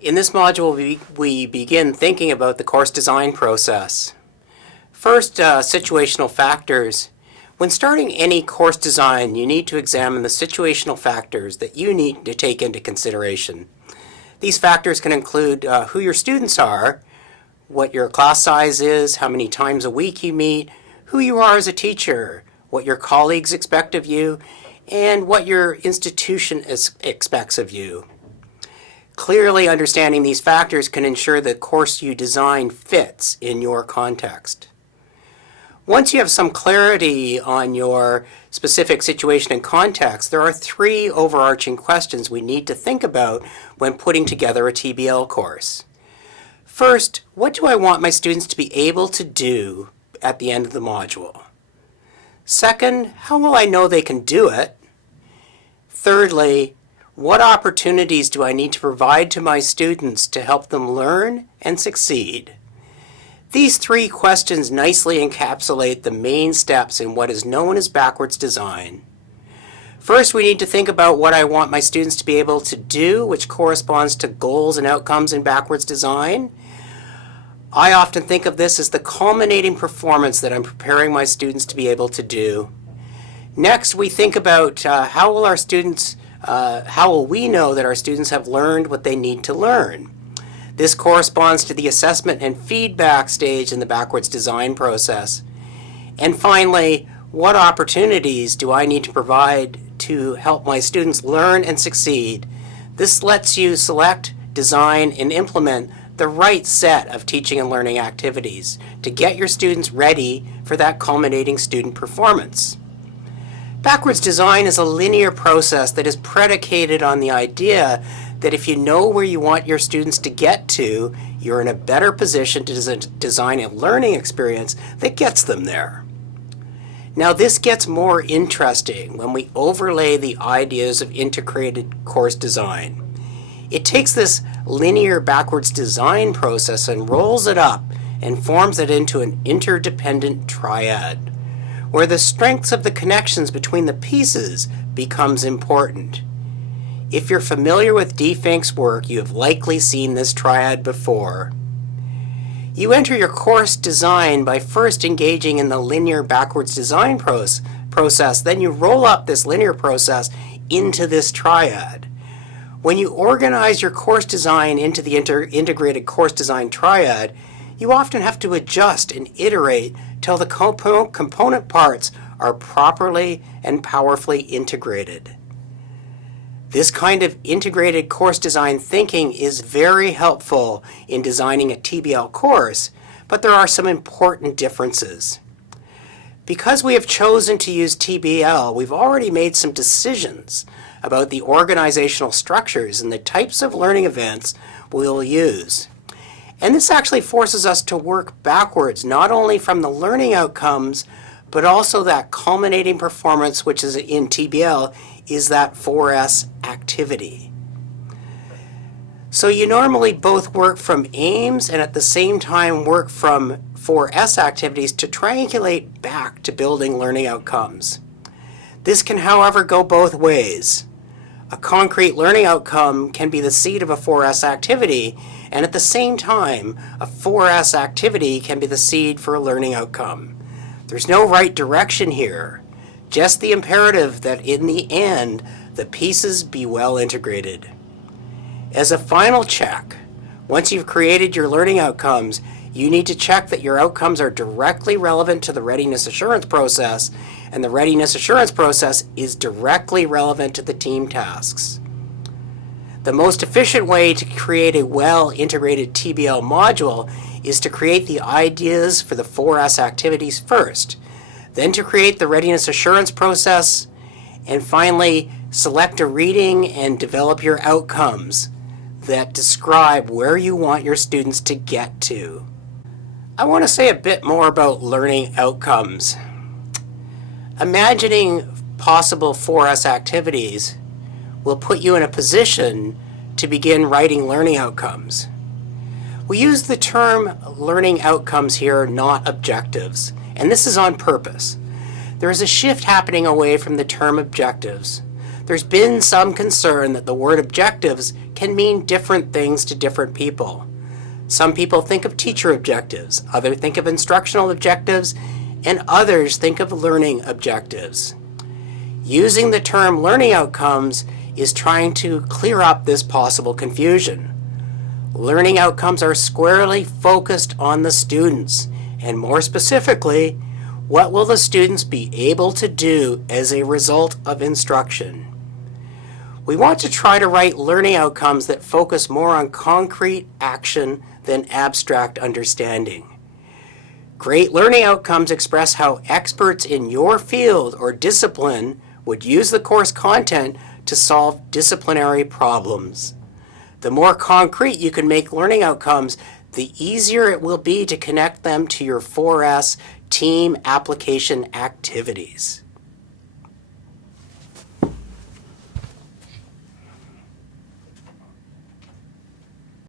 In this module, we begin thinking about the course design process. First, situational factors. When starting any course design, you need to examine the situational factors that you need to take into consideration. These factors can include who your students are, what your class size is, how many times a week you meet, who you are as a teacher, what your colleagues expect of you, and what your institution expects of you. Clearly understanding these factors can ensure the course you design fits in your context. Once you have some clarity on your specific situation and context, there are three overarching questions we need to think about when putting together a TBL course. First, what do I want my students to be able to do at the end of the module? Second, how will I know they can do it? Thirdly, what opportunities do I need to provide to my students to help them learn and succeed? These three questions nicely encapsulate the main steps in what is known as backwards design. First, we need to think about what I want my students to be able to do, which corresponds to goals and outcomes in backwards design. I often think of this as the culminating performance that I'm preparing my students to be able to do. Next, we think about how will we know that our students have learned what they need to learn? This corresponds to the assessment and feedback stage in the backwards design process. And finally, what opportunities do I need to provide to help my students learn and succeed? This lets you select, design, and implement the right set of teaching and learning activities to get your students ready for that culminating student performance. Backwards design is a linear process that is predicated on the idea that if you know where you want your students to get to, you're in a better position to design a learning experience that gets them there. Now, this gets more interesting when we overlay the ideas of integrated course design. It takes this linear backwards design process and rolls it up and forms it into an interdependent triad, where the strengths of the connections between the pieces becomes important. If you're familiar with D. Fink's work, you have likely seen this triad before. You enter your course design by first engaging in the linear backwards design process, then you roll up this linear process into this triad. When you organize your course design into the integrated course design triad, you often have to adjust and iterate till the component parts are properly and powerfully integrated. This kind of integrated course design thinking is very helpful in designing a TBL course, but there are some important differences. Because we have chosen to use TBL, we've already made some decisions about the organizational structures and the types of learning events we'll use. And this actually forces us to work backwards, not only from the learning outcomes, but also that culminating performance, which is in TBL, is that 4S activity. So you normally both work from aims and at the same time work from 4S activities to triangulate back to building learning outcomes. This can, however, go both ways. A concrete learning outcome can be the seed of a 4S activity, and at the same time, a 4S activity can be the seed for a learning outcome. There's no right direction here, just the imperative that in the end, the pieces be well integrated. As a final check, once you've created your learning outcomes, you need to check that your outcomes are directly relevant to the readiness assurance process, and the readiness assurance process is directly relevant to the team tasks. The most efficient way to create a well-integrated TBL module is to create the ideas for the 4S activities first, then to create the readiness assurance process, and finally select a reading and develop your outcomes that describe where you want your students to get to. I want to say a bit more about learning outcomes. Imagining possible 4S activities will put you in a position to begin writing learning outcomes. We use the term learning outcomes here, not objectives, and this is on purpose. There is a shift happening away from the term objectives. There's been some concern that the word objectives can mean different things to different people. Some people think of teacher objectives, others think of instructional objectives, and others think of learning objectives. Using the term learning outcomes is trying to clear up this possible confusion. Learning outcomes are squarely focused on the students, and more specifically, what will the students be able to do as a result of instruction? We want to try to write learning outcomes that focus more on concrete action than abstract understanding. Great learning outcomes express how experts in your field or discipline would use the course content to solve disciplinary problems. The more concrete you can make learning outcomes, the easier it will be to connect them to your 4S team application activities.